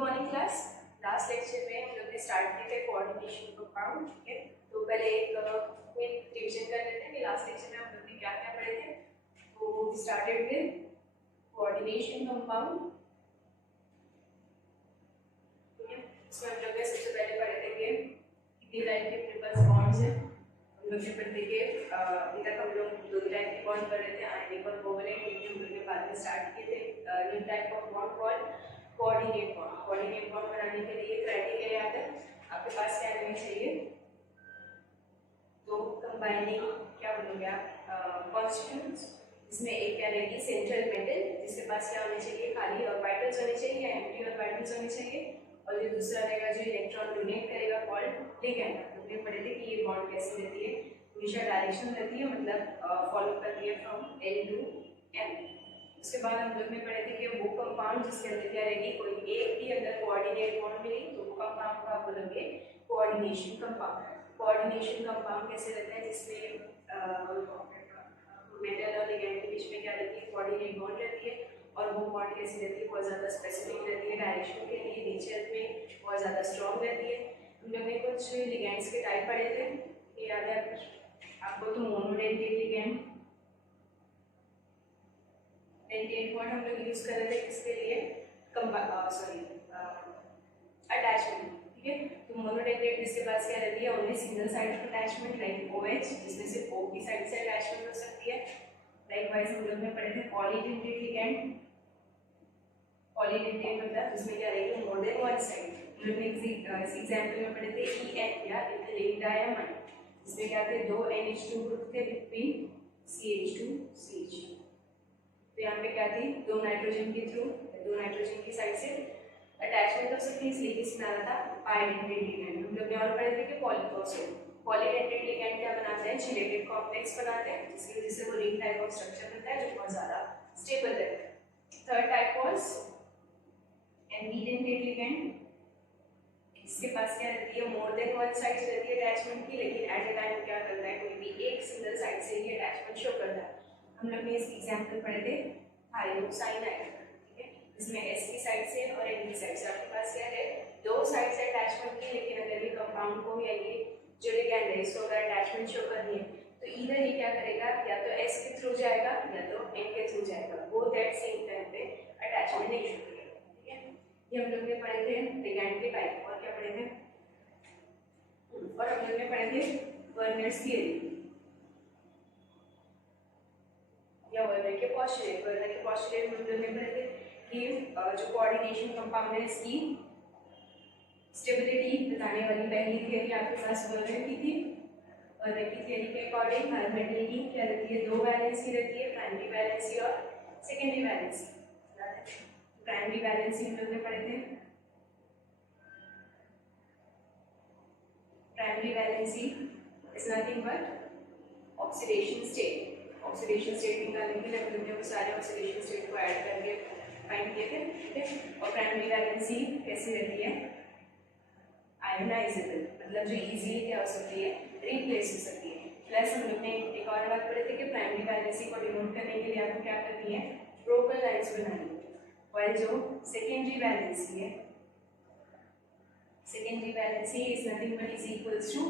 Morning class. Last lecture में हम लोग ने स्टार्ट किए थे कोऑर्डिनेशन कंपाउंड, ठीक है। तो पहले एक क्विक रिवीजन कर लेते हैं कि लास्ट लेक्चर में हम लोग ने क्या क्या पढ़े थे। तो स्टार्टेड विद कोऑर्डिनेशन कंपाउंड, ठीक है। इसमें हम लोग ने सबसे पहले पढ़े थे कि कितनी टाइप के ट्रिपल बॉन्ड्स हैं। हम लोग ने पढ़े थे कि अभी तक हम लोग दो टाइप के बॉन्ड पढ़े थे, आयनिक और कोवैलेंट। हम लोग ने बाद में स्टार्ट किए थे new type of bond called coordinate bond. Coordinate bond बनाने के लिए क्राइटेरिया याद है आपके पास क्या रहना चाहिए। तो कंबाइनिंग क्या बोलोगे आप, कॉन्स्टिट्यूएंट्स, जिसमें एक क्या रहेगी सेंट्रल मेटल, जिसके पास क्या होने चाहिए खाली ऑर्बिटल्स होने चाहिए या एम्प्टी ऑर्बिटल्स होने चाहिए। और जो दूसरा रहेगा जो इलेक्ट्रॉन डोनेट करेगा कॉल्ड लिगैंड। हमने पढ़े थे कि ये बॉन्ड कैसे रहती है, हमेशा डायरेक्शन रहती है, मतलब फॉलो करती है फ्रॉम L टू M। उसके बाद हम लोग ने पढ़े थे कि वो कंपाउंड जिसके अंदर क्या रहेगी, कोई एक भी अंदर कोऑर्डिनेट बॉन्ड मिली तो वो कंपाउंड का आप बोलोगे कोऑर्डिनेशन कंपाउंड। कोऑर्डिनेशन कंपाउंड कैसे रहता है, जिसमें मेटल और लिगैंड के बीच में क्या रहती है, कोऑर्डिनेट बॉन्ड रहती है। और वो बॉन्ड कैसी रहती है, बहुत ज़्यादा स्पेसिफिक रहती है, डायरेक्शन के लिए नेचर में बहुत ज़्यादा स्ट्रॉन्ग रहती है। हम लोग ने कुछ लिगैंड्स के टाइप पढ़े थे, ये याद है आपको। तो मोनोडेंटेट लिगैंड, डेंटेट बॉन्ड हम लोग यूज कर रहे थे किसके लिए, अटैचमेंट, ठीक है। तो मोनोडेंटेट जिसके पास क्या रहती है, only single side of attachment like OH, जिसमें सिर्फ O की साइड से अटैचमेंट हो सकती है। लाइकवाइज हम लोग ने पढ़े थे पॉलीडेंटेट लिगैंड। पॉलीडेंटेट मतलब जिसमें क्या रहेगी, मोर देन वन साइड। हम लोग ने इस एग्जांपल में पढ़े थे EN या इंटरलिंक्ड डायमंड, जिसमें क्या थे, दो NH2 ग्रुप थे बिटवीन CH2 CH2। तो यहाँ पे क्या थी, दो नाइट्रोजन के थ्रू, दो नाइट्रोजन की साइड से अटैचमेंट हो सकती है, इसलिए इसमें आ रहा था बाइडेंटेट लिगैंड। हम लोग ने और पढ़े थे कि पॉलीडेंटेट लिगैंड क्या बनाते हैं, चिलेटेड कॉम्प्लेक्स बनाते हैं, जिसकी वजह से वो रिंग टाइप ऑफ स्ट्रक्चर बनता है जो बहुत ज्यादा स्टेबल रहता है। Third type was ambidentate ligand. इसके पास क्या रहती है, मोर देन वन साइड रहती है अटैचमेंट की, लेकिन एट अ टाइम क्या करता है, कोई भी एक सिंगल साइड से ही अटैचमेंट शो करता है। हम लोग ने इसके एग्जांपल पढ़े थे थायोसाइनाइड, ठीक है, जिसमें S की साइड से और N की साइड से आपके पास क्या है, दो साइड से अटैचमेंट की, लेकिन अगर ये कंपाउंड को या ये जो लिगैंड है इसको अगर अटैचमेंट शो करनी है तो इधर ये क्या करेगा, या तो S के थ्रू जाएगा या तो N के थ्रू जाएगा, वो दैट सेम टाइम पे अटैचमेंट नहीं शो करेगा, ठीक है। ये हम लोग ने पढ़े थे लिगैंड के टाइप। और क्या पढ़े थे, और हम लोग ने पढ़े थे वर्नर्स थ्योरी या वर्नर के पोस्टुलेट। वर्नर के पोस्टुलेट में हम लोग ने पढ़े थे कि जो कोऑर्डिनेशन कंपाउंड है इसकी स्टेबिलिटी बताने वाली पहली थियरी आपके पास वर्नर की थी। वर्नर की थियरी के अकॉर्डिंग हर मेटल की क्या रहती है, दो वैलेंसी रहती है, प्राइमरी वैलेंसी और सेकेंडरी वैलेंसी। प्राइमरी वैलेंसी हम लोग ने पढ़े थे, primary valency is nothing but oxidation state. Oxidation state निकालने के लिए हम लोग ने वो सारे ऑक्सीडेशन स्टेट को ऐड करके फाइंड किए थे, ठीक है। और प्राइमरी वैलेंसी कैसी रहती है, आयोनाइजेबल, मतलब जो इजीली क्या हो सकती है, रिप्लेस हो सकती है। प्लस हम लोग ने एक और बात पढ़ी थी कि प्राइमरी वैलेंसी को डिनोट करने के लिए आपको क्या करनी है, ब्रोकन लाइंस बनानी है। और जो सेकेंडरी वैलेंसी है, secondary valency is nothing but is equals to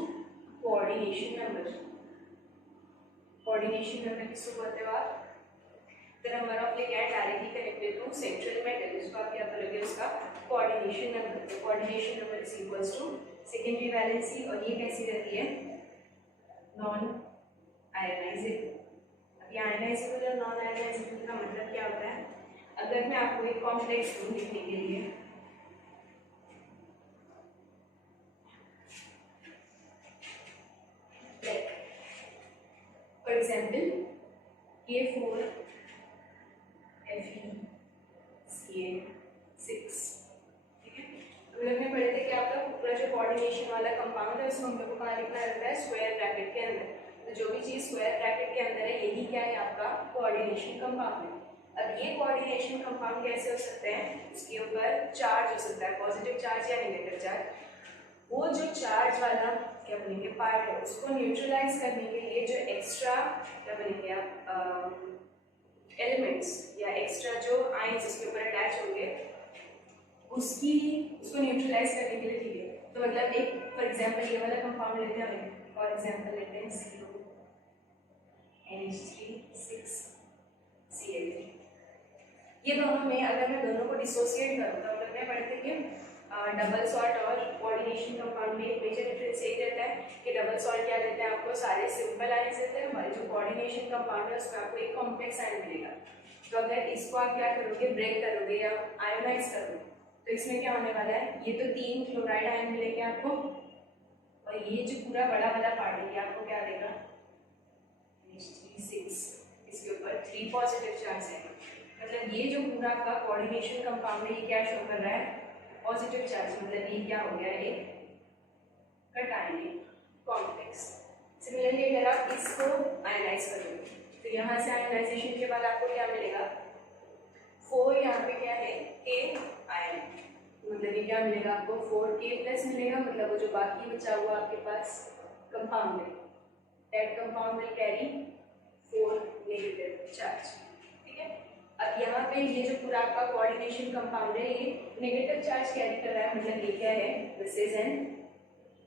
coordination number. Coordination number किसको बोलते हो आप, the number of ligand directly connected to central metal, जिसको आप क्या बोलोगे, उसका कोऑर्डिनेशन नंबर। तो coordination number is equals to secondary valency, और ये कैसी रहती है, नॉन आयनाइजेबल। अब ये आयनाइजेबल और नॉन आयनाइजेबल का मतलब क्या होता है, अगर मैं आपको एक कॉम्प्लेक्स दूं लिखने के लिए, फॉर एग्जाम्पल K4 FeCl6, ठीक है। हम लोग ने पढ़े थे कि आपका पूरा जो कोऑर्डिनेशन वाला कंपाउंड है उसको हम लोग को कहाँ लिखना रहता है, स्क्वायर ब्रैकेट के अंदर। तो जो भी चीज़ स्क्वायर ब्रैकेट के अंदर है यही क्या है, आपका कोऑर्डिनेशन कंपाउंड है। अब ये कोऑर्डिनेशन कंपाउंड कैसे हो सकते हैं, उसके ऊपर चार्ज हो सकता है, पॉजिटिव चार्ज या नेगेटिव चार्ज। वो जो चार्ज वाला क्या बोलेंगे पार्ट है उसको न्यूट्रलाइज करने के लिए जो एक्स्ट्रा क्या बोलेंगे आप एलिमेंट्स या एक्स्ट्रा जो आयंस इसके ऊपर अटैच होंगे उसको न्यूट्रलाइज करने के लिए, ठीक है। तो मतलब एक फॉर एग्जांपल ये वाला कंपाउंड लेते हैं, फॉर एग्जांपल लेते हैं CONH3 6Cl3। ये दोनों में अगर मैं दोनों को डिसोसिएट करूँ तो मतलब मैं पढ़ते कि डबल सॉल्ट और कोऑर्डिनेशन कंपाउंड में एक मेजर डिफरेंस यही रहता है कि डबल सॉल्ट क्या देते हैं आपको, सारे सिंपल आयंस देते हैं, हमारे जो कोऑर्डिनेशन कंपाउंड है उसमें आपको एक कॉम्प्लेक्स आयन मिलेगा। तो अगर इसको आप क्या करोगे, ब्रेक करोगे या आयोनाइज करोगे तो इसमें क्या होने वाला है, ये तो 3 क्लोराइड आयन मिलेंगे आपको, और ये जो पूरा बड़ा वाला पार्ट है ये आपको क्या देगा, H3 6, इसके ऊपर 3 पॉजिटिव चार्ज है। मतलब ये जो पूरा आपका कोऑर्डिनेशन कंपाउंड है ये क्या शो कर रहा है, पॉजिटिव चार्ज, मतलब ये क्या हो गया, एक कटायनिक कॉम्प्लेक्स। सिमिलरली अगर आप इसको आयनाइज करोगे तो यहाँ से आयनाइजेशन के बाद आपको क्या मिलेगा, 4 यहाँ पे क्या है K आयन, मतलब ये क्या मिलेगा आपको 4K+ मिलेगा। मतलब वो जो बाकी बचा हुआ आपके पास कंपाउंड है, that compound will carry 4 negative charge, ठीक है। अब यहाँ पे ये जो पूरा आपका कोऑर्डिनेशन कंपाउंड है ये नेगेटिव चार्ज कैरी कर रहा है, मतलब ये क्या है, this is an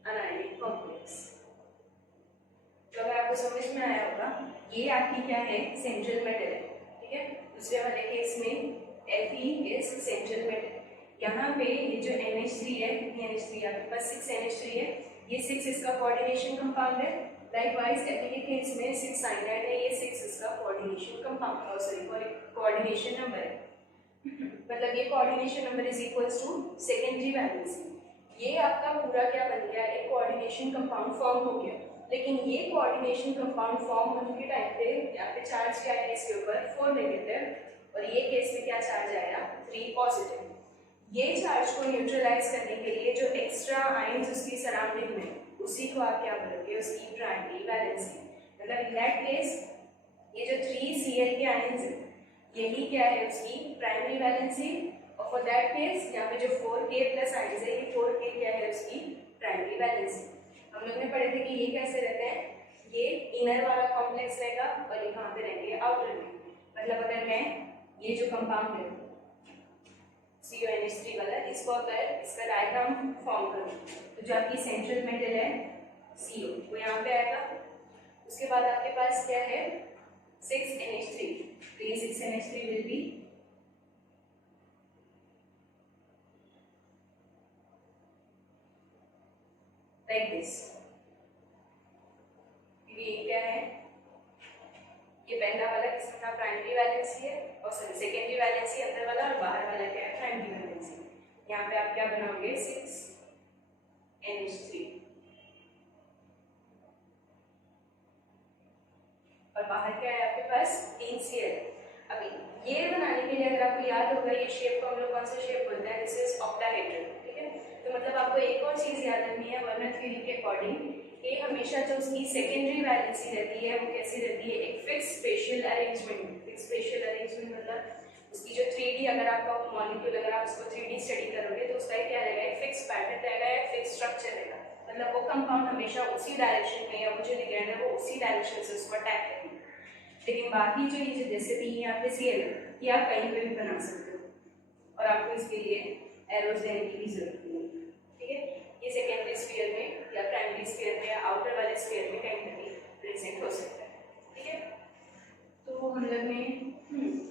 anionic complex. तो अगर आपको समझ में आया होगा, ये आपकी क्या है, सेंट्रल मेटल है, ठीक है। दूसरे वाले केस में Fe इज सेंट्रल मेटल। यहाँ पे ये जो NH3 है, NH3 आपके पास 6 NH3 है, ये 6 इसका कोऑर्डिनेशन कंपाउंड है। लाइकवाइज Fe के केस में 6 साइनाइड है, ये 6 इसका coordination compound, sorry coordination number है। मतलब ये coordination number is equals to secondary valency. ये आपका पूरा क्या बन गया, एक कोऑर्डिनेशन कंपाउंड फॉर्म हो गया। लेकिन ये कोऑर्डिनेशन कंपाउंड फॉर्म होने के टाइम पे यहाँ पे चार्ज क्या है इसके ऊपर, 4 नेगेटिव, और ये केस में क्या चार्ज आएगा, 3 पॉजिटिव। ये चार्ज को न्यूट्रलाइज करने के लिए जो एक्स्ट्रा आयंस उसकी सराउंडिंग में, उसी को आप क्या बोलोगे, उसकी प्राइमरी वैलेंसी। मतलब इन दैट केस ये जो 3Cl के आयंस है यही क्या है, उसकी प्राइमरी वैलेंसी, और फॉर दैट केस यहाँ पे जो 4K+ आयंस है ये 4K क्या है, उसकी प्राइमरी वैलेंसी। हम लोग ने पढ़े थे कि ये कैसे रहते हैं, ये इनर वाला कॉम्प्लेक्स रहेगा और ये कहाँ पे रहेंगे, आउटर में। मतलब अगर मैं ये जो कंपाउंड है CONH3 वाला, इसको अगर इसका डायग्राम फॉर्म करूँ तो जो आपकी सेंट्रल मेटल है CO वो यहाँ पे आएगा। उसके बाद आपके पास क्या है 6NH3, तो ये 6NH3 will be like this. ये क्या है, ये पहला वाला किसका प्राइमरी वैलेंसी है, और सॉरी सेकेंडरी वैलेंसी अंदर वाला, और बाहर वाला क्या है, प्राइमरी वैलेंसी। यहाँ पे आप क्या बनाओगे, 6NH3, और बाहर क्या है आपके पास 3Cl। अभी ये बनाने के लिए अगर आपको याद होगा ये शेप को हम लोग कौन सा शेप बोलते हैं, दिस इज ऑक्टाहेड्रल, ठीक है। तो मतलब आपको एक और चीज याद रखनी है वर्नर थ्योरी के अकॉर्डिंग, कि हमेशा जो उसकी सेकेंडरी वैलेंसी रहती है वो कैसी रहती है, एक fix spatial arrangement. Fix spatial arrangement मतलब उसकी जो 3D, अगर आपका मॉलिक्यूल अगर आप उसको 3D स्टडी करोगे तो उसका क्या रहेगा, एक फिक्स पैटर्न रहेगा, एक फिक्स स्ट्रक्चर रहेगा। मतलब वो कंपाउंड हमेशा उसी डायरेक्शन में, या वो जो लिगैंड है वो उसी डायरेक्शन से उसको अटैक करेंगे। लेकिन बाकी जो ये जैसे भी यहाँ पे Cl ये आप कहीं पे भी बना सकते हो, और आपको इसके लिए एरोज देने की भी जरूरत नहीं है, ठीक है। ये सेकेंडरी स्फीयर में या प्राइमरी स्फीयर में या आउटर वाले स्फीयर में कहीं भी प्रेजेंट हो सकता है, ठीक है। तो हम लोग ने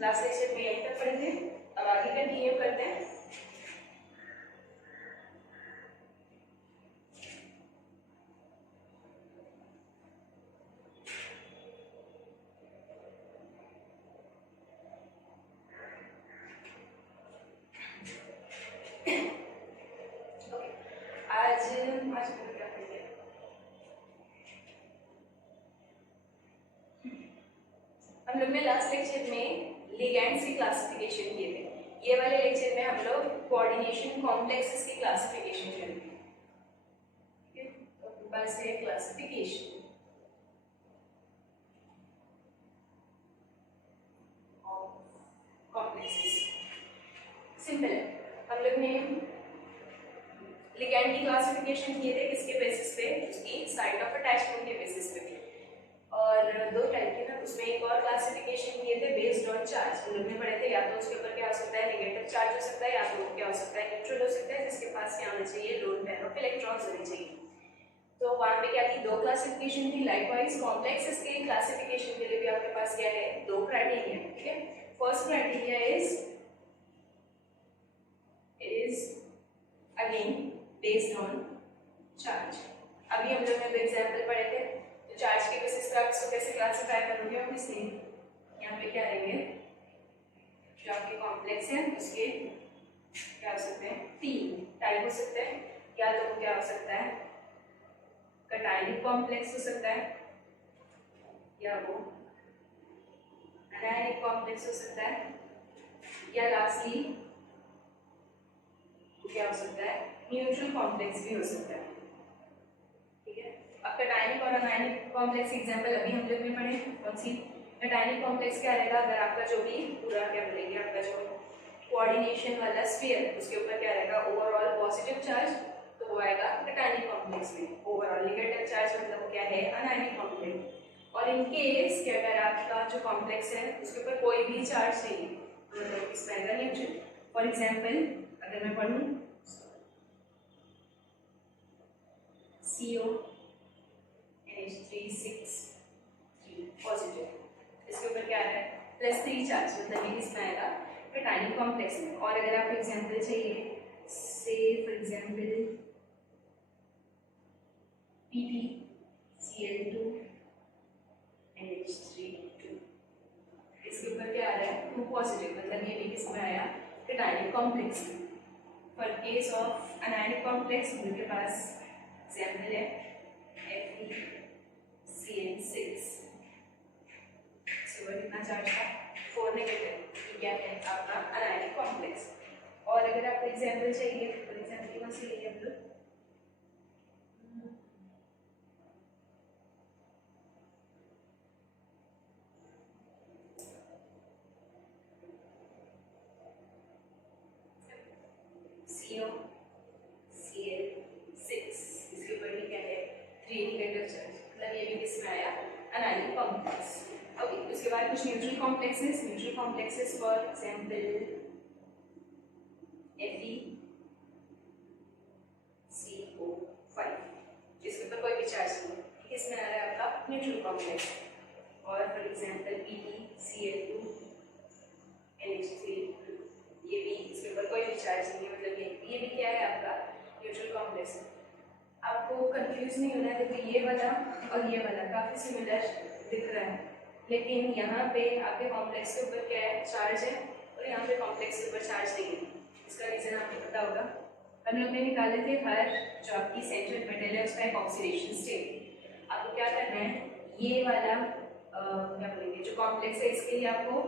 लास्ट लेक्चर में यहीं तक पढ़े थे, अब आगे कंटिन्यू करते हैं। हम लोग ने लास्ट लेक्चर में लिगैंड्स की क्लासिफिकेशन किए थे, ये वाले लेक्चर में हम लोग कोऑर्डिनेशन कॉम्प्लेक्सेस की क्लासिफिकेशन करेंगे, ठीक है। तो बस है क्लासिफिकेशन ऑफ कॉम्प्लेक्सेस। सिंपल है, हम लोग ने लिगैंड की क्लासिफिकेशन किए थे किसके बेसिस पे, उसकी साइट ऑफ अटैचमेंट के बेसिस पे, और 2 टाइप के ना उसमें एक और क्लासिफिकेशन किए थे बेस्ड ऑन चार्ज। हम लोग ने पढ़े थे, या तो उसके ऊपर क्या हो सकता है, नेगेटिव नेगेटिव चार्ज हो सकता है, या तो वो क्या हो सकता है, न्यूट्रल हो सकता है, जिसके पास क्या होना चाहिए, लोन पेयर ऑफ इलेक्ट्रॉन्स होने चाहिए। तो वहाँ पे क्या थी, दो क्लासिफिकेशन थी। लाइकवाइज कॉम्प्लेक्सेस के क्लासिफिकेशन के लिए भी आपके पास क्या है, दो क्राइटेरिया। ठीक है, first criteria is again based on charge. अभी हम लोग ने दो एग्जांपल पढ़े थे, तो चार्ज के बेसिस पे आप इसको कैसे क्लासिफाई करोगे, ऑब्वियसली यहाँ पे क्या रहेंगे, जो आपके कॉम्प्लेक्स है उसके क्या हो सकते हैं, तीन टाइप हो सकते हैं। या तो वो क्या हो सकता है, कैटायनिक कॉम्प्लेक्स हो सकता है, या वो एनायनिक कॉम्प्लेक्स हो सकता है, या लास्टली क्या हो सकता है, न्यूट्रल कॉम्प्लेक्स भी हो सकता है। ठीक है, अब कैटायनिक और एनायनिक कॉम्प्लेक्स एग्जांपल अभी हम लोग ने पढ़े। कौन सी, कैटायनिक कॉम्प्लेक्स क्या रहेगा, अगर आपका जो भी पूरा क्या बोलेंगे, आपका जो कोऑर्डिनेशन वाला स्फीयर उसके ऊपर क्या रहेगा, ओवरऑल पॉजिटिव चार्ज, तो वो आएगा कैटायनिक कॉम्प्लेक्स में। ओवरऑल नेगेटिव चार्ज मतलब वो क्या है, एनायनिक कॉम्प्लेक्स। और इन केस कि अगर आपका जो कॉम्प्लेक्स है उसके ऊपर कोई भी चार्ज नहीं है, मतलब इसमें आएगा न्यूट्रल। फॉर एग्जांपल अगर मैं पढ़ूं CO NH3 पॉजिटिव, इसके ऊपर क्या है, +3 चार्ज, मतलब ये इसमें आएगा कैटायनिक कॉम्प्लेक्स में। और अगर आपको एग्जांपल चाहिए, से फॉर एग्जांपल PbCl2 NH3 इसके ऊपर क्या आ रहा है, 2 पॉजिटिव, मतलब ये भी किसमें आया, कैटायनिक कॉम्प्लेक्स में। For case of anionic complex उनके पास एग्जांपल है FeCN6, इसके कितना चार्ज था, 4 नेगेटिव, ये क्या है आपका एनायनिक कॉम्प्लेक्स। और अगर आपको एग्जांपल चाहिए, फॉर एग्जांपल कौन सी लिए हम लोग, COCl6, इसके ऊपर भी क्या है, 3 नेगेटिव चार्ज, मतलब ये भी किसमें आया, एनायनिक कॉम्प्लेक्स। ओके, उसके बाद कुछ neutral complexes. Neutral complexes for example FeCO5, जिसके ऊपर कोई भी चार्ज नहीं है, किसमें आ रहा है आपका, न्यूट्रल कॉम्प्लेक्स। और फॉर एग्जांपल PbCl2 NH3, ये भी इसके ऊपर कोई भी चार्ज नहीं है, मतलब ये भी क्या है आपका, न्यूट्रल कॉम्प्लेक्स। आपको कंफ्यूज नहीं होना है, देखो ये वाला और ये वाला काफ़ी सिमिलर दिख रहा है, लेकिन यहाँ पे आपके कॉम्प्लेक्स के ऊपर क्या है, चार्ज है, और यहाँ पे कॉम्प्लेक्स के ऊपर चार्ज नहीं है। इसका रीज़न आपको पता होगा, हम लोग ने निकाले थे हर जो आपकी सेंट्रल मेटल है उसका एक ऑक्सीडेशन स्टेट। आपको क्या करना है, ये वाला क्या बोलेंगे, जो कॉम्प्लेक्स है इसके लिए आपको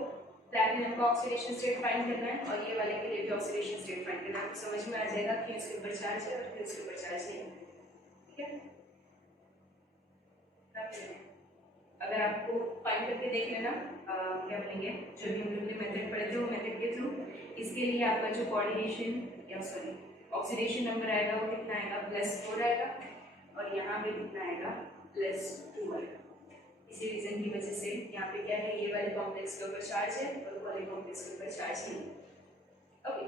प्लैटिनम का ऑक्सीडेशन स्टेट फाइंड करना है, और ये वाले के लिए भी ऑक्सीडेशन स्टेट फाइंड करना है। आपको समझ में आ जाएगा कि इसके ऊपर चार्ज है और फिर इसके ऊपर चार्ज नहीं है। ठीक है, अगर आपको फाइंड करके देख लेना, क्या बोलेंगे, जो भी हम लोग ने मेथड पढ़े थे वो मेथड के थ्रू, इसके लिए आपका जो कोऑर्डिनेशन या सॉरी ऑक्सीडेशन नंबर आएगा वो कितना आएगा, +4 आएगा, और यहाँ पे कितना आएगा, +2 आएगा। इसी रीजन की वजह से यहाँ पे क्या है, ये वाले कॉम्प्लेक्स के ऊपर चार्ज है और वाले कॉम्प्लेक्स के ऊपर चार्ज नहीं। ओके,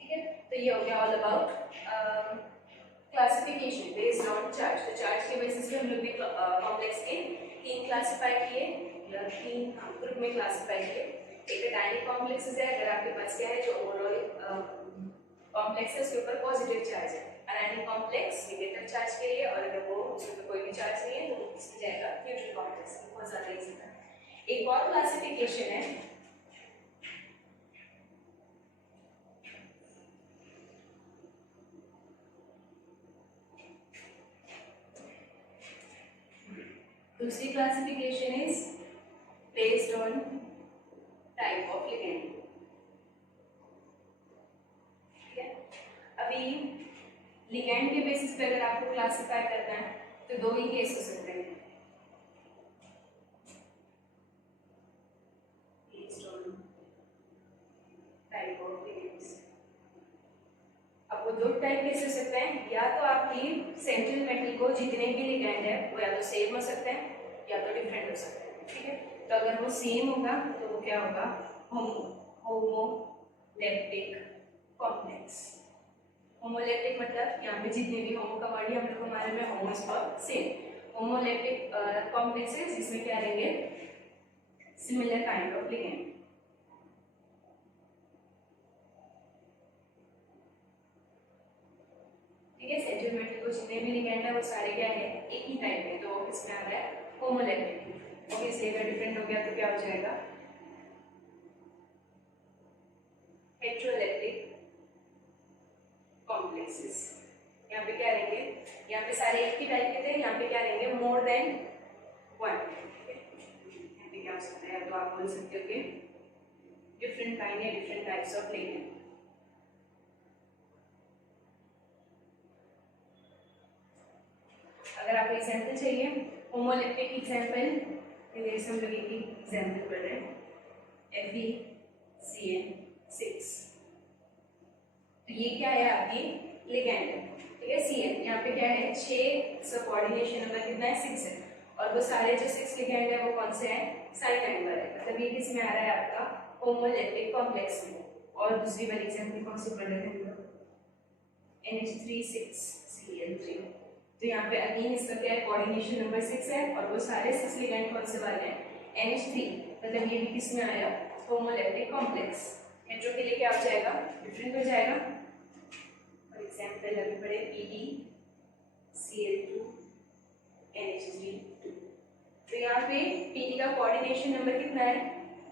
ठीक है, तो ये हो गया all about classification based on charge. तो चार्ज के बेसिस पे हम लोग ने कॉम्प्लेक्स के 3 क्लासिफाई किए, या 3 ग्रुप में क्लासिफाई किए। एक कैटायनिक कॉम्प्लेक्सेस है, अगर आपके पास क्या है, जो ओवरऑल कॉम्प्लेक्स है उसके ऊपर पॉजिटिव चार्ज है। एनायनिक कॉम्प्लेक्स नेगेटिव चार्ज के लिए, और अगर वो उसके ऊपर कोई भी चार्ज नहीं है तो इसमें जाएगा न्यूट्रल कॉम्प्लेक्स। बहुत ज़्यादा इजी था। एक और क्लासिफिकेशन है दूसरी classification is based on type of ligand. ठीक है, अभी लिगेंड के बेसिस पे अगर आपको क्लासिफाई करना है तो 2 ही केस हो सकते हैं, based on type of ligands. अब वो 2 टाइप कैसे हो सकते हैं, या तो आपकी सेंट्रल मेटल को जितने भी लिगेंड है वो या तो सेम हो सकते हैं या तो डिफरेंट हो सकते हैं। ठीक है, तो अगर वो सेम होगा तो वो क्या होगा, होमो होमोलैक्टिक कॉम्प्लेक्स। होमोलैक्टिक मतलब यहाँ पे जितने भी होमो का वर्ड हम लोग को मालूम है, होमो फॉर सेम। होमोलैक्टिक कॉम्प्लेक्सेस जिसमें क्या रहेंगे, सिमिलर काइंड ऑफ लिगेंड। ठीक है, सेंटीमीटर को जितने भी लिगेंड है वो सारे क्या है, एक ही टाइप के, तो इसमें आ रहा है होमोलैक्टिक। ऑब्वियसली अगर डिफरेंट हो गया तो क्या हो जाएगा, हेटेरोलैक्टिक कॉम्प्लेक्सेस। यहाँ पे क्या रहेंगे, यहाँ पे सारे एक ही टाइप के थे, यहाँ पे क्या रहेंगे, मोर देन वन। यहाँ पे क्या हो सकता है, तो आप बोल सकते हो कि डिफरेंट काइंड है, डिफरेंट टाइप्स ऑफ लिगेंड। अगर आपको एग्जाम्पल चाहिए होमोलैक्टिक एग्जाम्पल, जैसे हम लोग एक एग्जाम्पल पढ़ रहे हैं FeCN6, तो ये क्या है, आपकी लिगेंड है। ठीक है, CN यहाँ पे क्या है 6, कोऑर्डिनेशन नंबर कितना है 6 है, और वो सारे जो 6 लिगेंड है वो कौन से हैं, साइन नंबर है, मतलब ये किस में आ रहा है आपका होमोलैक्टिक कॉम्प्लेक्स में। और दूसरी वाली एग्जाम्पल कौन सी पढ़ रहे थे हम लोग, NH3 6Cl3, तो यहाँ पे अगेन इसका क्या है, कोऑर्डिनेशन नंबर 6 है, और वो सारे 6 लिगेंड कौन से वाले हैं, NH3, मतलब ये भी किस में आया, होमोलैक्टिक कॉम्प्लेक्स। हेटेरो के लिए क्या हो जाएगा, डिफरेंट हो जाएगा। फॉर एग्जांपल अभी पढ़े PdCl2 NH3, तो यहाँ पे Pd का कोऑर्डिनेशन नंबर कितना है,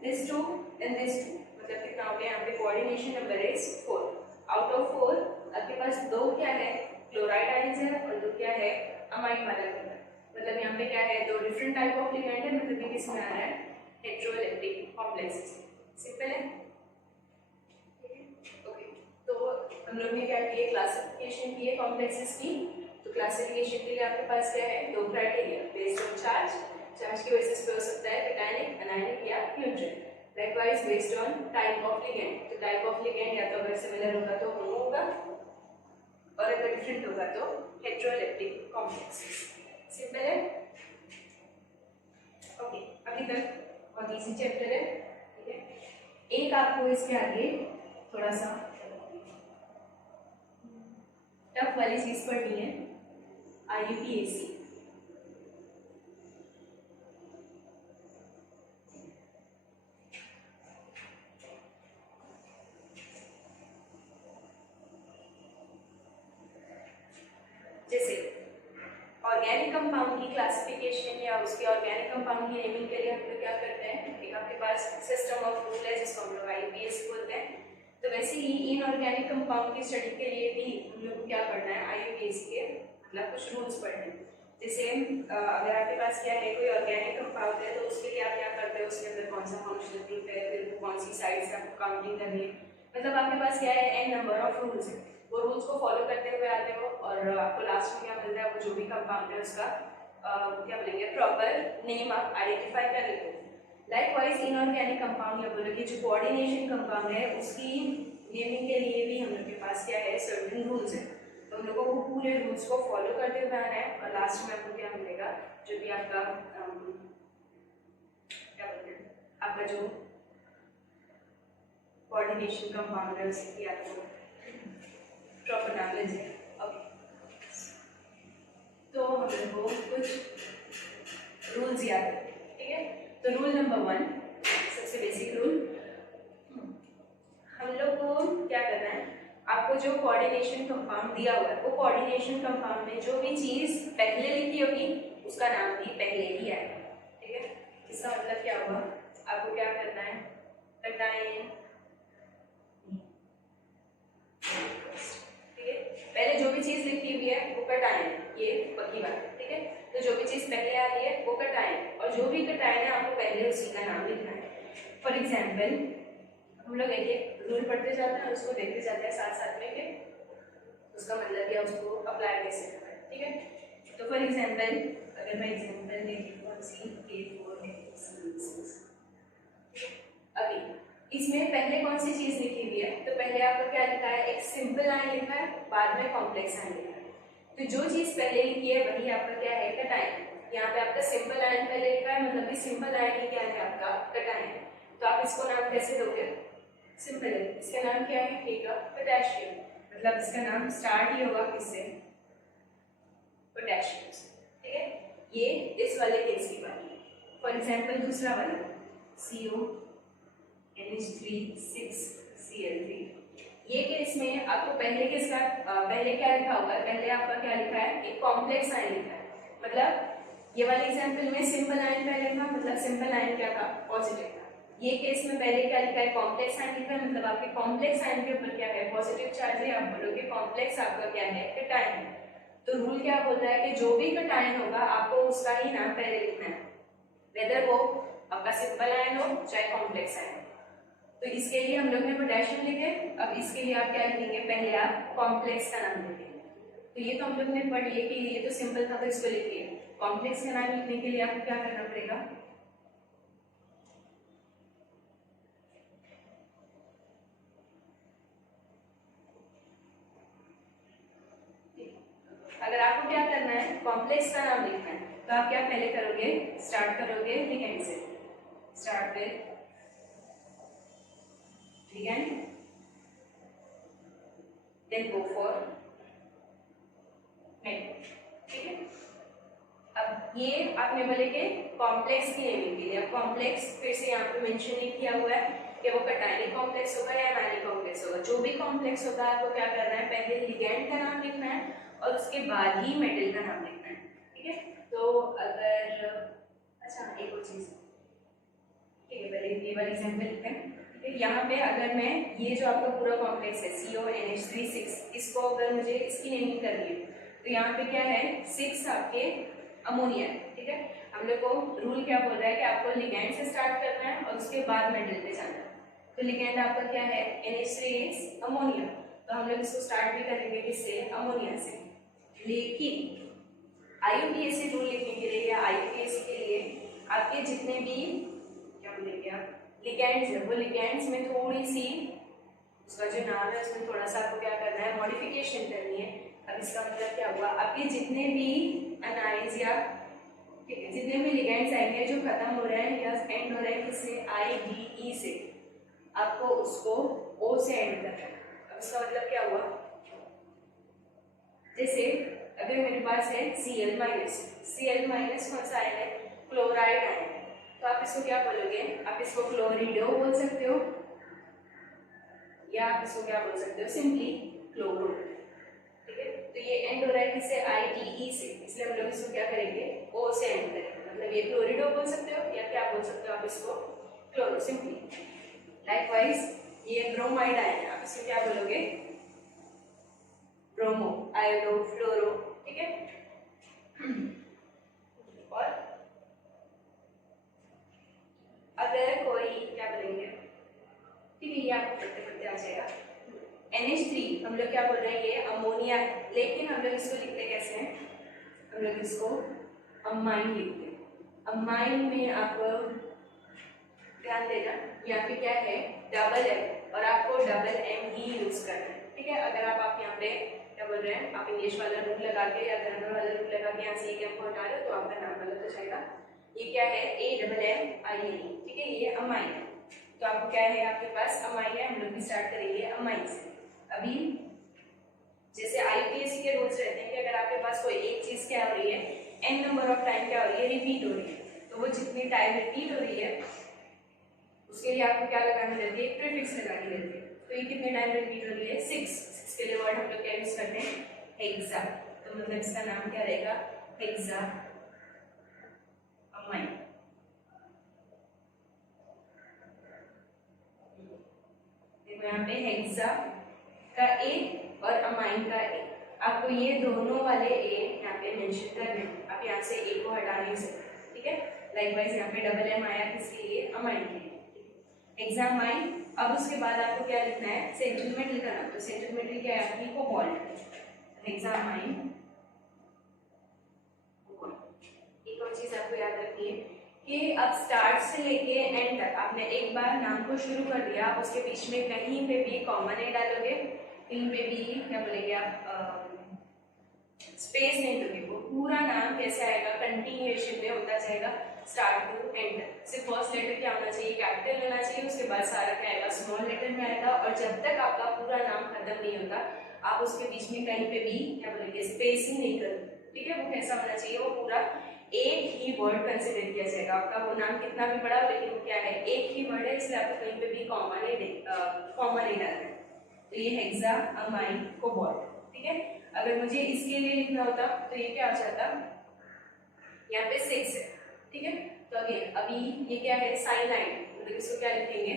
दिस 2 एंड दिस 2, मतलब कितना हो गया, यहाँ पे coordination number is 4। Out of 4 आपके पास दो क्या है, क्लोराइड आयंस है, और दो क्या है, अमाइन वाला नंबर, मतलब यहाँ पे क्या है, दो डिफरेंट टाइप ऑफ लिगेंड है, मतलब ये किसमें आ रहा है, हेटेरोलैक्टिक कॉम्प्लेक्सेस। सिंपल है, ओके। तो हम लोग ने क्या किया, क्लासिफिकेशन की है कॉम्प्लेक्सेस की। तो क्लासिफिकेशन के लिए आपके पास क्या है, दो criteria, based on charge, charge के बेसिस पे हो सकता है कैटायनिक, एनायनिक या neutral. Likewise based on type of ligand, तो टाइप ऑफ लिगेंड या तो अगर सिमिलर होगा तो होमो होगा, और अगर डिफरेंट होगा तो हेटेरोलैक्टिक कॉम्प्लेक्सेस। सिंपल है, ओके। अभी तक बहुत इजी चैप्टर है, ठीक है। एक आपको इसके आगे थोड़ा सा टफ वाली चीज पढ़नी है, IUPAC। जैसे ऑर्गेनिक कंपाउंड की क्लासिफिकेशन या उसके ऑर्गेनिक कंपाउंड की नेमिंग के लिए हम लोग क्या करते हैं, एक आपके पास सिस्टम ऑफ रूल है जिसको हम लोग IUPAC बोलते हैं। तो वैसे ही इनऑर्गेनिक कंपाउंड की स्टडी के लिए भी हम लोग को क्या पढ़ना है, IUPAC के मतलब कुछ रूल्स पढ़ने हैं। जैसे अगर आपके पास क्या है, कोई ऑर्गेनिक कंपाउंड है, तो उसके लिए आप क्या करते हो, उसके अंदर कौन सा फंक्शनल ग्रुप है, फिर वो कौन सी साइड से आपको काउंटिंग करनी है, मतलब आपके पास क्या है, n नंबर ऑफ रूल्स है, वो रूल्स को फॉलो करते हुए आते हो, और आपको लास्ट में क्या मिलता है, वो जो भी कंपाउंड है उसका क्या बोलेंगे, प्रॉपर नेम आप आइडेंटिफाई कर लेते हो। लाइकवाइज इनऑर्गेनिक कंपाउंड या बोलो कि जो कोऑर्डिनेशन कंपाउंड है उसकी नेमिंग के लिए भी हम लोग के पास क्या है, सर्टेन रूल्स है, तो हम लोगों को पूरे रूल्स को फॉलो करते हुए आना है, और लास्ट में आपको क्या मिलेगा, जो भी आपका क्या बोलते हैं, आपका जो कोऑर्डिनेशन कंपाउंड है उसकी आपको प्रॉपर नॉलेज है। ओके, तो हम लोग को कुछ रूल्स याद है, ठीक है। तो रूल नंबर 1, सबसे बेसिक रूल, हम लोग को क्या करना है, आपको जो कोऑर्डिनेशन कंपाउंड दिया हुआ है, वो कोऑर्डिनेशन कंपाउंड में जो भी चीज पहले लिखी होगी उसका नाम भी पहले ही आएगा, ठीक है। इसका मतलब क्या हुआ, आपको क्या करना है, कैटायन, ठीक है, पहले जो भी चीज लिखी हुई है वो कैटायन, ये पक्की बात है, ठीक है। तो जो भी चीज पहले आ रही है वो कैटायन, और जो भी कैटायन है आपको पहले उसी का नाम लिखना है। फॉर एग्जाम्पल हम लोग एक रूल पढ़ते जाते हैं, उसको देखते जाते हैं साथ साथ में कि उसका मतलब क्या, उसको अप्लाई कैसे करना है, ठीक है। तो फॉर एग्जाम्पल अगर मैं एग्जाम्पल देखी कौन सी, K4 अभी इसमें पहले कौन सी चीज लिखी हुई है, तो पहले आपका क्या लिखा है, एक सिंपल आयन लिखा है, बाद में कॉम्प्लेक्स आयन लिखा है। तो जो चीज पहले लिखी है वही आपका क्या है, कैटायन। यहाँ पे आपका सिंपल आयन पहले लिखा है, मतलब कि सिंपल आयन ही क्या है, आपका कैटायन। तो आप इसको नाम कैसे दोगे, सिंपल है, इसका नाम क्या है, लेगा पोटेशियम, मतलब इसका नाम स्टार्ट ही होगा किससे, पोटेशियम से, ठीक है। ये इस वाले केस की बात है। फॉर एग्जाम्पल दूसरा वाला CONH3 6Cl3, ये केस में आपको पहले केस का पहले क्या लिखा होगा, पहले आपका क्या लिखा है, एक कॉम्प्लेक्स आयन लिखा है, मतलब ये वाले एग्जाम्पल में सिंपल आयन पहले था, मतलब सिंपल आयन क्या था, पॉजिटिव था। ये केस में पहले क्या लिखा है, कॉम्प्लेक्स आयन लिखा है, मतलब आपके कॉम्प्लेक्स आयन के ऊपर क्या है, पॉजिटिव चार्ज है, आप बोलोगे कॉम्प्लेक्स आपका क्या है, कैटायन है। तो रूल क्या बोल रहा है कि जो भी कैटायन होगा आपको उसका ही नाम पहले लिखना है, वेदर वो आपका सिंपल आयन हो चाहे कॉम्प्लेक्स आयन। तो इसके लिए हम लोग ने पोटेशियम लिखे, अब इसके लिए आप क्या लिखेंगे, पहले आप कॉम्प्लेक्स का नाम लिखेंगे। तो ये तो हम लोग ने पढ़ लिया कि ये तो सिंपल था तो इसको लिखिए। कॉम्प्लेक्स का नाम लिखने के लिए आपको क्या करना पड़ेगा, अगर आपको क्या करना है, कॉम्प्लेक्स का नाम लिखना है, तो आप क्या पहले करोगे, स्टार्ट करोगे लिगेंड से, start with ligand, then go for network, ठीक है। अब ये आपने बोले कि कॉम्प्लेक्स की नेमिंग के लिए, अब कॉम्प्लेक्स फिर से यहाँ पे मेंशन नहीं किया हुआ है कि वो कैटायनिक कॉम्प्लेक्स होगा या एनायनिक कॉम्प्लेक्स होगा, जो भी कॉम्प्लेक्स होगा आपको क्या करना है, पहले लिगेंड का नाम लिखना है और उसके बाद ही मेटल का नाम लिखना है, ठीक है। तो अगर अच्छा एक और चीज, ठीक है, पहले ये वाली एग्जांपल लिखते हैं, ठीक है। यहाँ पे अगर मैं ये जो आपका पूरा कॉम्प्लेक्स है CONH3 6, इसको अगर मुझे इसकी नेमिंग करनी है, तो यहाँ पे क्या है, 6 आपके अमोनिया है, ठीक है। हम लोग को रूल क्या बोल रहा है कि आपको लिगेंड से स्टार्ट करना है और उसके बाद मेटल पे जाना है। तो लिगेंड आपका क्या है, NH3 अमोनिया, तो हम लोग इसको स्टार्ट भी करेंगे किससे, अमोनिया से। लेकिन IUPAC रूल लिखने के लिए या IUPAC के लिए आपके जितने भी क्या बोलेंगे आप लिगेंड्स है, वो लिगेंड्स में थोड़ी सी उसका जो नाम है उसमें थोड़ा सा आपको क्या करना है, मॉडिफिकेशन करनी है। अब इसका मतलब क्या हुआ, आपके जितने भी अनाइंस या ठीक है जितने भी लिगेंड्स आएंगे जो खत्म हो रहे हैं या एंड हो रहे हैं किससे, IDE से, आपको उसको O से एंड करना है। अब इसका मतलब क्या हुआ, जैसे अगर मेरे पास है Cl माइनस कौन सा आयन है, क्लोराइड आयन है, तो आप इसको क्या बोलोगे, आप इसको क्लोरिडो बोल सकते हो या आप इसको क्या बोल सकते हो, सिंपली क्लोरो, ठीक है। तो ये एंड हो रहा है किससे, IDE से, इसलिए हम लोग इसको क्या करेंगे, O से एंड करेंगे, मतलब ये क्लोरिडो बोल सकते हो या क्या बोल सकते हो आप इसको, क्लोरो सिंपली। लाइकवाइज ये ब्रोमाइड आयन है, आप इसको क्या बोलोगे, ब्रोमो, आयोडो, फ्लोरो, ठीक है। और अगर कोई क्या बोलेंगे, ठीक है, ये आपको पढ़ते पढ़ते आ जाएगा। NH3 हम लोग क्या बोल रहे हैं, ये अमोनिया है, लेकिन हम लोग इसको लिखते कैसे हैं, हम लोग इसको अमाइन लिखते हैं। अमाइन में आप ध्यान देना, यहाँ पे क्या है, डबल M और आपको डबल M ही यूज करना है, ठीक है। अगर आप यहाँ पे क्या बोल रहे हैं, आप इंग्लिश वाला रूल लगा के या ग्रामर वाला रूल लगा के यहाँ से एक M को हटा रहे हो तो आपका नाम गलत हो जाएगा। ये क्या है, AMMINE, ठीक है, ये अमाइन है। तो आपको क्या है, आपके पास अमाइन है, हम लोग भी स्टार्ट करेंगे अमाइन से। अभी जैसे IUPAC के रूल्स रहते हैं कि अगर आपके पास कोई एक चीज क्या हो रही है, n नंबर ऑफ टाइम क्या हो रही है, रिपीट हो रही है, तो वो जितनी टाइम रिपीट हो रही है उसके लिए आपको क्या लगानी रहती है, प्रीफिक्स लगानी रहती है। तो ये कितने टाइम रिपीट हो रही है, 6 के लिए वर्ड हम लोग क्या यूज करते हैं, हेक्सा, तो मतलब इसका नाम क्या रहेगा, हेक्सा अमाइन। देखो यहाँ पे हेक्सा का A और अमाइन का A, आपको ये दोनों वाले A यहाँ पे मेंशन करने हैं, आप यहाँ से A को हटा नहीं सकते, ठीक है। लाइकवाइज यहाँ पे डबल M आया किसके लिए, अमाइन के लिए, हेक्सामाइन। अब उसके बाद आपको क्या लिखना है, सेंट्रल मेटल का नाम, तो सेंट्रल मेटल क्या है आपकी, कोबाल्ट, हेक्सामाइन कोबाल्ट। एक और चीज आपको याद रखनी है कि अब स्टार्ट से लेके एंड तक आपने एक बार नाम को शुरू कर दिया, आप उसके बीच में कहीं पे भी कॉमा नहीं डालोगे, कहीं पे भी क्या बोलेंगे आप स्पेस नहीं दोगे, वो पूरा नाम कैसे आएगा, कंटिन्यूएशन में होता जाएगा। Start to end. सिर्फ फर्स्ट लेटर क्या होना चाहिए, कैपिटल होना चाहिए, उसके बाद सारा क्या आएगा, स्मॉल लेटर में आएगा। और जब तक आपका पूरा नाम खत्म नहीं होता आप उसके बीच में कहीं पे भी क्या बोलेंगे, स्पेसिंग नहीं करोगे, ठीक है। वो कैसा होना चाहिए, वो पूरा एक ही वर्ड कंसिडर किया जाएगा। आपका वो नाम कितना भी बड़ा हो लेकिन वो क्या है, एक ही वर्ड है, इसलिए आपको कहीं पे भी कॉमा नहीं डालना है। तो ये हेक्सामाइन कोबाल्ट, ठीक है। अगर मुझे इसके लिए लिखना होता तो ये क्या हो जाता, यहाँ पे 6 है, ठीक है। तो अगेन अभी ये क्या है, साइनाइड, मतलब इसको क्या लिखेंगे,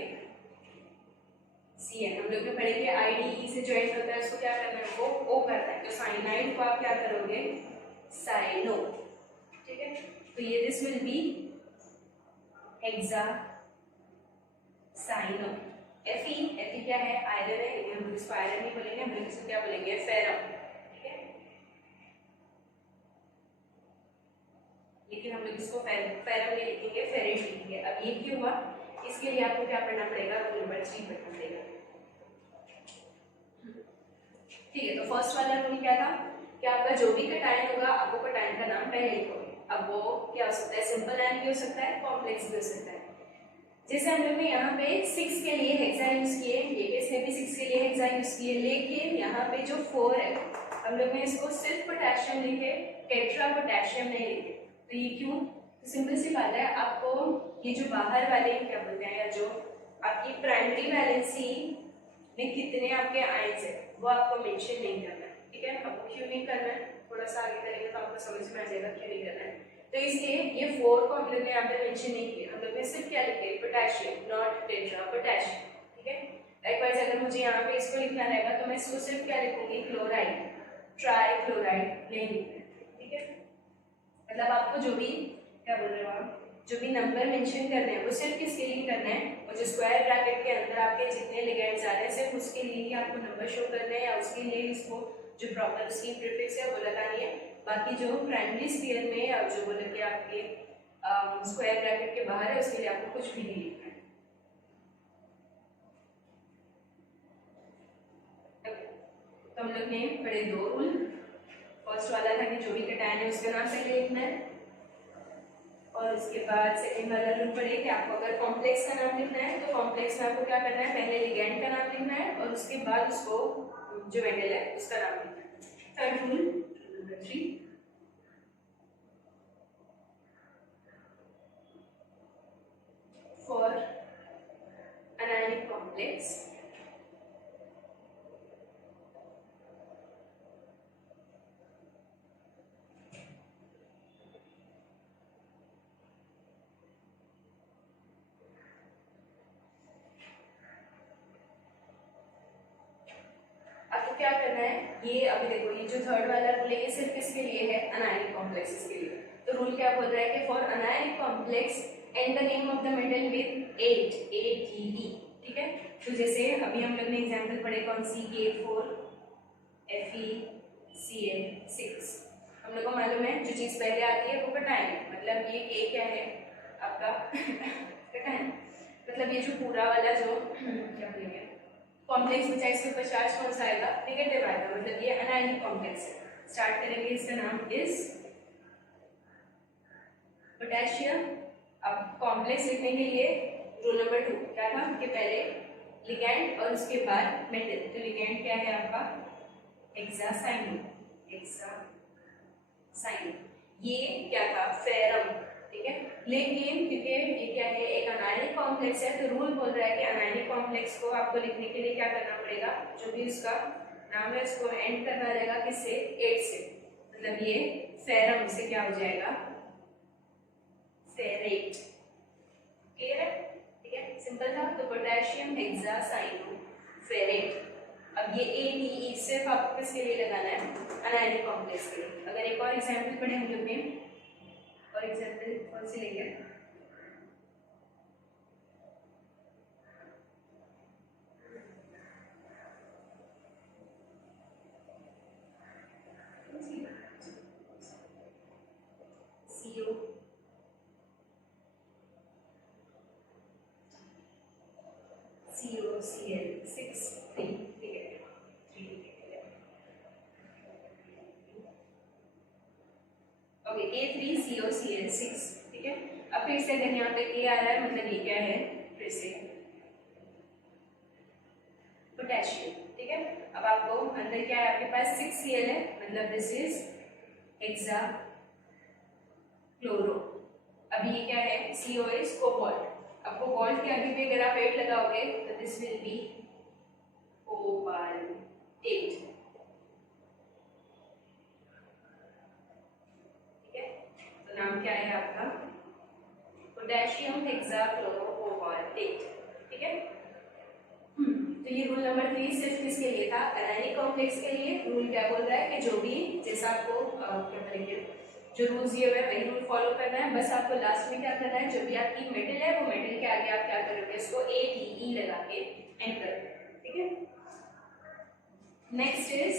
CN। हम लोग ने पढ़ेंगे IDE से ज्वाइन होता है, उसको क्या करना है, वो O करना है। तो साइनाइड को आप क्या करोगे, साइनो, ठीक है। तो ये this will be hexa cyano. Fe क्या है, आयरन है, लेकिन हम इसको आयरन नहीं बोलेंगे, हम इसको क्या बोलेंगे, फेरम, ठीक है। लेकिन हम लोग इसको फेरम नहीं लिखेंगे, फेरेट लिखेंगे। अब ये क्यों हुआ, इसके लिए आपको क्या पढ़ना पड़ेगा, रूल नंबर 3 पढ़ना पड़ेगा, ठीक है। तो फर्स्ट वाला रूल क्या था कि आपका जो भी कटायन होगा आपको कटायन का नाम पहले लिखोगे। अब वो क्या हो सकता है, सिंपल आयन भी हो सकता है, कॉम्प्लेक्स भी हो सकता है। जैसे हम लोग ने यहाँ पे 6 के लिए हेक्सा यूज किए, ये केस में भी 6 के लिए हेक्सा यूज किए, लेकिन यहाँ पे जो 4 है हम लोग ने इसको सिर्फ पोटेशियम लिखे, टेट्रा पोटेशियम नहीं लिखे। तो ये क्यों, तो सिंपल सी बात है, आपको ये जो बाहर वाले क्या बोलते हैं, या जो आपकी प्राइमरी वैलेंसी में कितने आपके आयंस है वो आपको मेंशन नहीं करना है, ठीक है। आपको क्यों नहीं करना है, थोड़ा सा आगे करेंगे तो आपको समझ में आ जाएगा क्यों नहीं करना है। तो इसलिए ये 4 को हम लोग ने यहाँ पे मेंशन नहीं किया, हम लोग ने सिर्फ क्या लिखे, पोटेशियम, नॉट टेट्रा पोटेशियम, ठीक है। लाइकवाइज अगर मुझे यहाँ पे इसको लिखना रहेगा तो मैं इसको सिर्फ क्या लिखूंगी, क्लोराइड, ट्राई क्लोराइड नहीं लिखना, ठीक है। मतलब आपको जो भी क्या बोल रहे हो आप, जो भी नंबर मेंशन करने हैं वो सिर्फ किसके लिए करना है, और जो स्क्वायर ब्रैकेट के अंदर आपके जितने लिगेंड्स आ रहे हैं सिर्फ उसके लिए ही आपको नंबर शो करना है, या उसके लिए इसको जो प्रॉपर उसकी प्रीफिक्स है वो लगानी है। बाकी जो प्राइमरी स्फीयर में और जो बोले कि आपके स्क्वायर ब्रैकेट के बाहर है उसके लिए आपको कुछ भी नहीं लिखना है। तो हम लोग ने पढ़े 2 रूल। फर्स्ट वाला था कि जो भी कटायन है उसका नाम पहले लिखना है, और उसके बाद सेकंड वाला रूल पढ़े कि आपको अगर कॉम्प्लेक्स का नाम लिखना है तो कॉम्प्लेक्स में आपको क्या करना है, पहले लिगेंड का नाम लिखना है और उसके बाद उसको जो मेटल है उसका नाम लिखना है। Third rule, number 3, for anionic complex आपको क्या करना है, ये अभी देखो ये जो थर्ड वाला रूल है ये सिर्फ किसके लिए है, अनायनिक कॉम्प्लेक्सेस के लिए। तो रूल क्या बोल रहा है कि for anionic complex and the name of the metal with 8 AgE, ठीक है। तो जैसे अभी हम लोग ने एग्जांपल पढ़े कौन सी, K4 FeCl6। हम लोग को मालूम है जो चीज पहले आती है वो कटायन है, मतलब ये K क्या है आपका कटायन, मतलब ये जो पूरा वाला जो क्या बोलेंगे कॉम्प्लेक्स बचा इसके ऊपर चार्ज कौन सा आएगा, नेगेटिव आएगा, मतलब ये अनायनिक कॉम्प्लेक्स है। स्टार्ट करेंगे, इसका नाम इज पोटेशियम। अब कॉम्प्लेक्स लिखने के लिए रूल नंबर 2 क्या था कि पहले लिगेंड और उसके बाद मेटल। तो लिगेंड क्या है आपका, हेक्सासाइनो, ये क्या था, फेरम, ठीक है। लेकिन क्योंकि ये क्या है, एक अनायनिक कॉम्प्लेक्स है, तो रूल बोल रहा है कि अनायनिक कॉम्प्लेक्स को आपको लिखने के लिए क्या करना पड़ेगा, जो भी उसका नाम है उसको एंड करना रहेगा किससे, 8 से, मतलब ये फेरम से क्या हो जाएगा, फेरेट, क्लियर है, ठीक है, सिंपल था। तो पोटेशियम हेक्सासाइनो फेरेट। अब ये ADE सिर्फ आपको किसके लिए लगाना है, अनायनिक कॉम्प्लेक्स के लिए। अगर एक और एग्जांपल पढ़े हम लोग ने, और एग्जांपल कौन सी लेंगे, COCl6 3, ठीक है, 3 ओके, K3COCl6, ठीक है। अब फिर से अगर यहाँ पे के आ रहा है मतलब ये क्या है, फिर से पोटेशियम। ठीक है, अब आपको अंदर क्या है, आपके पास 6Cl है, मतलब दिस इज हेक्सा क्लोरो। अभी ये क्या है, CO इज कोबाल्ट। अब कोबाल्ट के आगे पे अगर आप 8 लगाओगे तो दिस विल बी कोबाल्टेट। ठीक है, तो नाम क्या है आपका, पोटेशियम हेक्साक्लोरोकोबाल्टेट। ठीक है, तो ये रूल नंबर 3 सिर्फ किसके लिए था, एनायनिक कॉम्प्लेक्स के लिए। रूल क्या बोल रहा है कि जो भी जैसा आपको क्या करेंगे, जो रूल्स दिए हुए हैं वही रूल फॉलो करना है। बस आपको लास्ट में क्या करना है, जो भी आपकी मेटल है वो मेटल के आगे आप क्या करोगे, इसको ADE लगा के एंड करोगे। ठीक है, नेक्स्ट इज,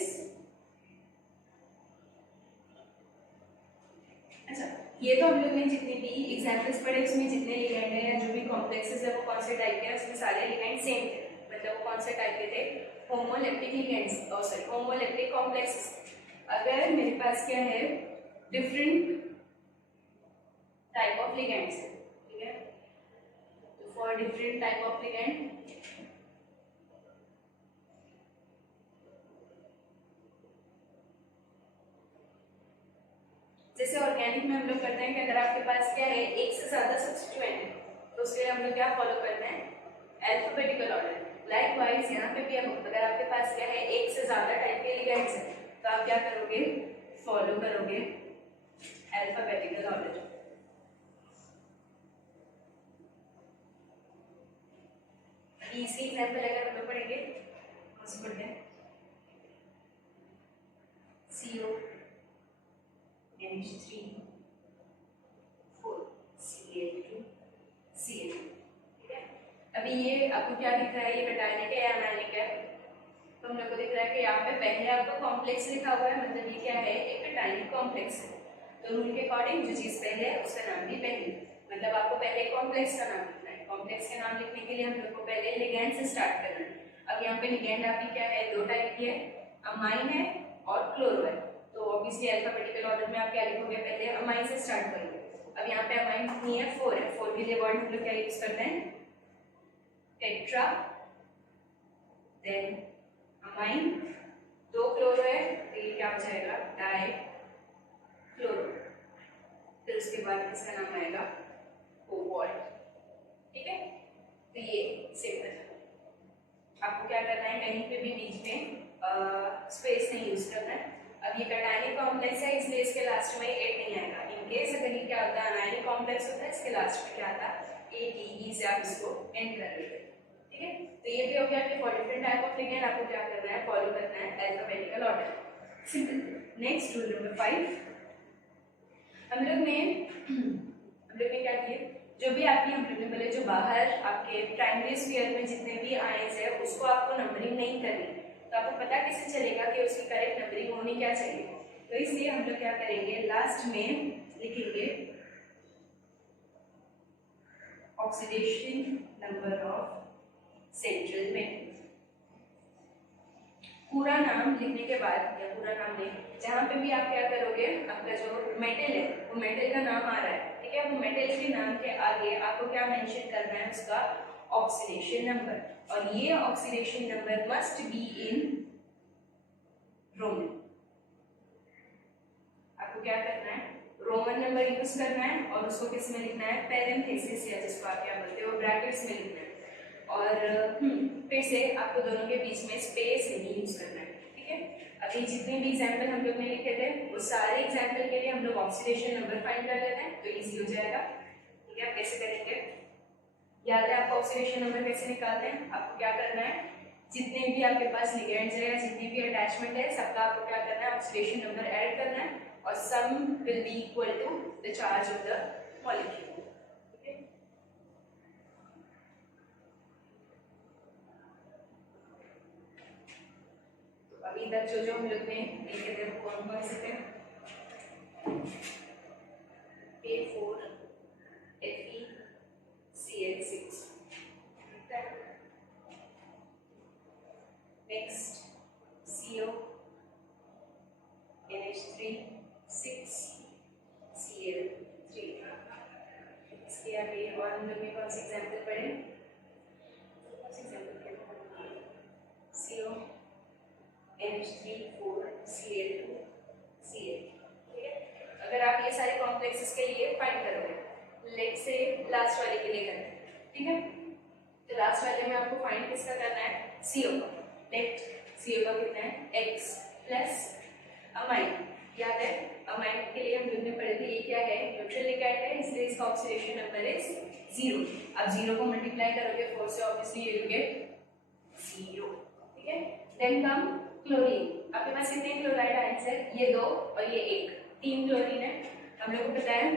अच्छा ये तो हम लोग ने जितने भी एग्जांपल्स पढ़े उसमें जितने लिगेंड है या जो भी कॉम्प्लेक्सेस है वो कौन से टाइप के हैं, उसमें सारे लिगेंड सेम थे। मतलब वो कौन से टाइप के थे, homoleptic ligands, sorry homoleptic complexes. अगर मेरे पास क्या है, डिफरेंट टाइप ऑफ लिगेंड्स है, ठीक है, तो for different type of ligand जैसे ऑर्गेनिक में हम लोग करते हैं कि अगर आपके पास क्या है एक से ज्यादा सब्स्टिट्यूएंट है तो उसके लिए हम लोग क्या फॉलो करते हैं, अल्फाबेटिकल ऑर्डर। लाइकवाइज यहाँ पे भी हम अगर आपके पास क्या है एक से ज्यादा टाइप के लिगेंड्स हैं तो आप क्या करोगे, फॉलो करोगे अल्फाबेटिकल ऑर्डर। इसी एग्जांपल अगर हम लोग पढ़ेंगे, कौन से पढ़ते हैं, CO NH3 4 Cl2 Cl। ठीक है, अभी ये आपको क्या दिख रहा है, ये कैटायनिक है या एनायनिक है, तो हम लोग को दिख रहा है कि यहाँ पे पहले आपको कॉम्प्लेक्स लिखा हुआ है, मतलब ये क्या है, एक कैटायनिक कॉम्प्लेक्स है। तो रूल के अकॉर्डिंग जो चीज पहले है उसका नाम भी पहले, मतलब आपको पहले कॉम्प्लेक्स का नाम लिखना है। कॉम्प्लेक्स के नाम लिखने के लिए हम लोग को पहले लिगेंड से स्टार्ट करना है। अब यहाँ पे लिगेंड आपकी क्या है, दो टाइप की है, अमाइन है और क्लोरो है। तो ऑब्वियसली अल्फाबेटिकल ऑर्डर में आप क्या लिखोगे, पहले अमाइन से स्टार्ट करोगे। अब यहाँ पे अमाइन कितनी है, 4 है। 4 के लिए वर्ड हम लोग क्या यूज करते हैं, टेट्रा, देन अमाइन, 2 क्लोरो है तो ये क्या हो जाएगा, डाई क्लोरो, फिर उसके बाद इसका नाम आएगा कोबाल्ट। ठीक है, तो ये सिंपल। आपको क्या करना है, कहीं पे भी बीच में स्पेस नहीं यूज करना है। अब ये कैटायनिक कॉम्प्लेक्स है इसलिए इसके लास्ट में 8 नहीं आएगा। इन केस अगर ये क्या होता है, अनायनिक कॉम्प्लेक्स होता है, इसके लास्ट में क्या आता है, ADE से आप इसको एंड कर देते। ठीक है, तो ये भी हो गया कि for different type of ligand आपको क्या करना है, फॉलो करना है alphabetical order. Simple. Next rule number 5, हम लोग ने क्या किया, जो भी आपकी हम लोग ने बोले जो बाहर आपके प्राइमरी स्फीयर में जितने भी आयंस है उसको आपको नंबरिंग नहीं करनी, तो आपको पता कैसे चलेगा कि उसकी करेक्ट नंबरिंग होनी क्या चाहिए। तो इसलिए हम लोग क्या करेंगे, लास्ट में लिखेंगे oxidation number of central metal. पूरा नाम लिखने के बाद, या पूरा नाम नहीं, जहाँ पे भी आप क्या करोगे, आपका जो मेटल है वो मेटल का नाम आ रहा है, ठीक है, वो मेटल के नाम के आगे आपको क्या मेंशन करना है, उसका ऑक्सीडेशन नंबर। और ये oxidation number must be in Roman. आपको क्या करना है, रोमन नंबर यूज करना है और उसको किस में लिखना है, पैरेंथेसिस या जिसको आप क्या बोलते हो ब्रैकेट्स में लिखना है। और फिर से आपको दोनों के बीच में स्पेस नहीं यूज करना है। ठीक है, अभी जितने भी एग्जाम्पल हम लोग ने लिखे थे वो सारे एग्जाम्पल के लिए हम लोग ऑक्सीडेशन नंबर फाइंड कर लेते हैं तो इजी हो जाएगा। ठीक है, कैसे करेंगे, याद है आपको ऑक्सीडेशन नंबर कैसे निकालते हैं। आपको क्या करना है, जितने भी आपके पास लिगेंड्स है या जितनी भी अटैचमेंट है सबका आपको क्या करना है, ऑक्सीडेशन नंबर ऐड करना है और sum will be equal to the charge of the molecule. ठीक है, तो अभी तक जो हम लोग ने लिखे थे वो कौन कौन से थे, K4 FeCl6, next CO NH3 6 Cl3, इसके NH3 4Cl2 Cl। ठीक है, अगर आप ये सारे कॉम्प्लेक्सेस के लिए फाइंड करोगे, लेट से लास्ट वाले के लिए करना है। ठीक है, तो लास्ट वाले में आपको फाइंड किसका करना है, CO का। लेट CO का कितना है, X प्लस अमाइन। याद है अमाइन के लिए हम लोगों ने पढ़े थे ये क्या है, न्यूट्रल लिगैंड है, इसलिए इसका ऑक्सीडेशन नंबर इज 0। अब 0 को मल्टीप्लाई करोगे 4 से, ऑब्वियसली यू विल गेट 0। ठीक है, देन कम क्लोरीन। आपके पास कितने क्लोराइड आयंस है, ये 2 और ये 1, 3 क्लोरीन है। हम लोग को पता है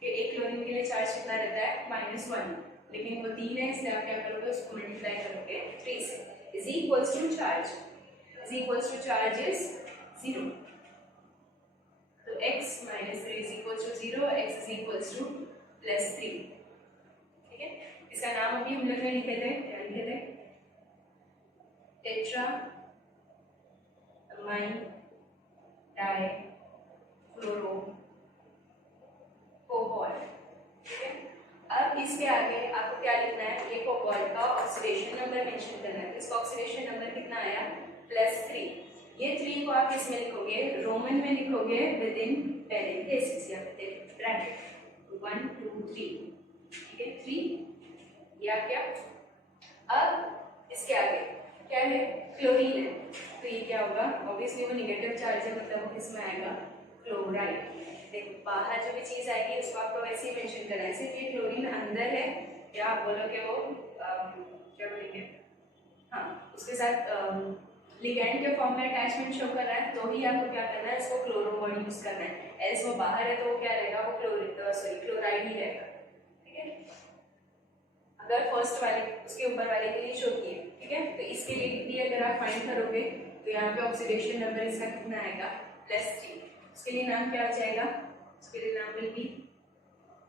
कि एक क्लोरीन के लिए चार्ज कितना रहता है, -1, लेकिन वो 3 है, इसलिए आप क्या करोगे, उसको मल्टीप्लाई करोगे 3 से, is equals to charge is 0। तो x minus 3 is equals to 0, x is equals to plus 3। ठीक है, इसका नाम अभी हम लोग ने लिखे थे, क्या लिखे थे, टेट्रा अमाइन डाई फ्लोरो कोबाल्ट। ठीक है, अब इसके आगे आपको क्या लिखना है, ये कोबाल्ट का ऑक्सीडेशन नंबर मेंशन करना है। इसका ऑक्सीडेशन नंबर कितना आया, +3। ये 3 को आप किसमें लिखोगे, रोमन में लिखोगे विद इन पैरेंथेसिस या ब्रैकेट 1 2 3। ठीक है, 3 ये आ गया। अब इसके आगे क्या है, क्लोरीन है, तो ये क्या होगा, ऑब्वियसली वो नेगेटिव चार्ज है, मतलब वो किसमें आएगा, क्लोराइड। देखो बाहर जो भी चीज आएगी उसको आपको वैसे ही मेंशन करना है, सिर्फ ये क्लोरीन अंदर है, या आप बोलोगे वो क्या बोलेंगे, हाँ उसके साथ लिगैंड के फॉर्म में अटैचमेंट शो कर रहा है, तो ही आपको क्या करना है, इसको क्लोरो वर्ड यूज करना है। एल्स वो बाहर है तो वो क्या रहेगा, वो क्लोराइड ही रहेगा। ठीक है, अगर फर्स्ट वाले उसके ऊपर वाले के लिए शो किए। ठीक है, तो इसके लिए कितनी अगर आप फाइंड करोगे तो यहाँ पे ऑक्सीडेशन नंबर इसका कितना आएगा, +3। उसके लिए नाम क्या आ जाएगा, उसके लिए नाम will be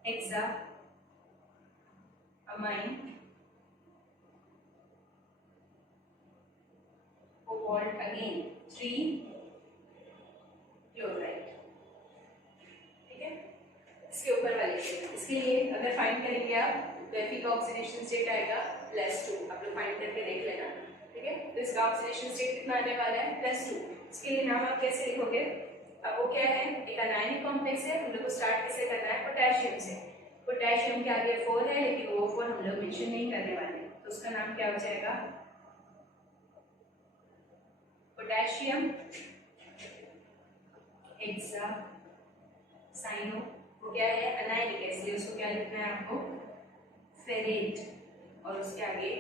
hexa amine cobalt again 3 chloride. ठीक है, इसके ऊपर वाले इसके लिए अगर फाइंड करेंगे आप तो Fe का ऑक्सीडेशन स्टेट आएगा +2। आप लोग फाइंड करके देख लेना। ठीक है, तो इसका ऑक्सीडेशन स्टेट कितना आने वाला है, +2। इसके लिए नाम आप कैसे लिखोगे, अब वो क्या है, एक अनायनिक कॉम्प्लेक्स है, हम लोग को स्टार्ट किससे करना है, पोटेशियम से। पोटेशियम के आगे 4 है, लेकिन वो 4 हम लोग मेंशन नहीं करने वाले, तो उसका नाम क्या हो जाएगा, पोटेशियम हेक्सासाइनो। वो क्या है, अनायनिक है, इसलिए उसको क्या लिखना है आपको, फेरेट, और उसके आगे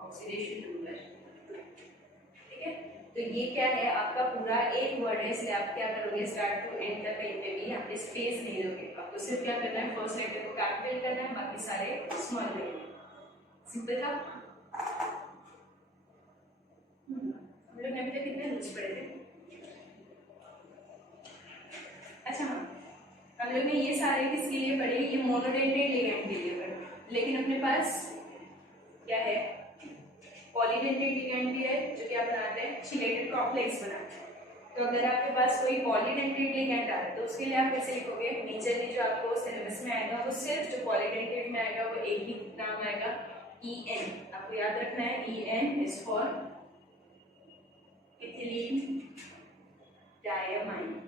ऑक्सीडेशन नंबर। ठीक है, तो ये क्या है, आपका पूरा एक वर्ड है, इसलिए आप क्या करोगे, स्टार्ट टू एंड तक कहीं पे भी यहाँ पे स्पेस नहीं दोगे। आपको सिर्फ क्या करना है, फर्स्ट लेटर को कैपिटल करना है, बाकी सारे स्मॉल लेटर। सिंपल था। हम लोग ने अभी तक कितने रूल्स पढ़े थे, अच्छा हाँ, हम लोग ने ये सारे किसके लिए पढ़े, ये मोनोडेंटेड लिगैंड के लिए पढ़े, लेकिन अपने पास क्या है, पॉलीडेंटेड लिगैंड भी है, जो कि आप बनाते हैं चिलेटेड कॉम्प्लेक्स बनाते हैं। तो अगर आपके पास कोई पॉलीडेंटेड लिगैंड आ रहा है तो उसके लिए आप कैसे लिखोगे, नीचे भी जो आपको सिलेबस में आएगा वो सिर्फ जो पॉलीडेंटेड में आएगा वो एक ही नाम आएगा, EN। आपको याद रखना है, EN is for ethylene diamine.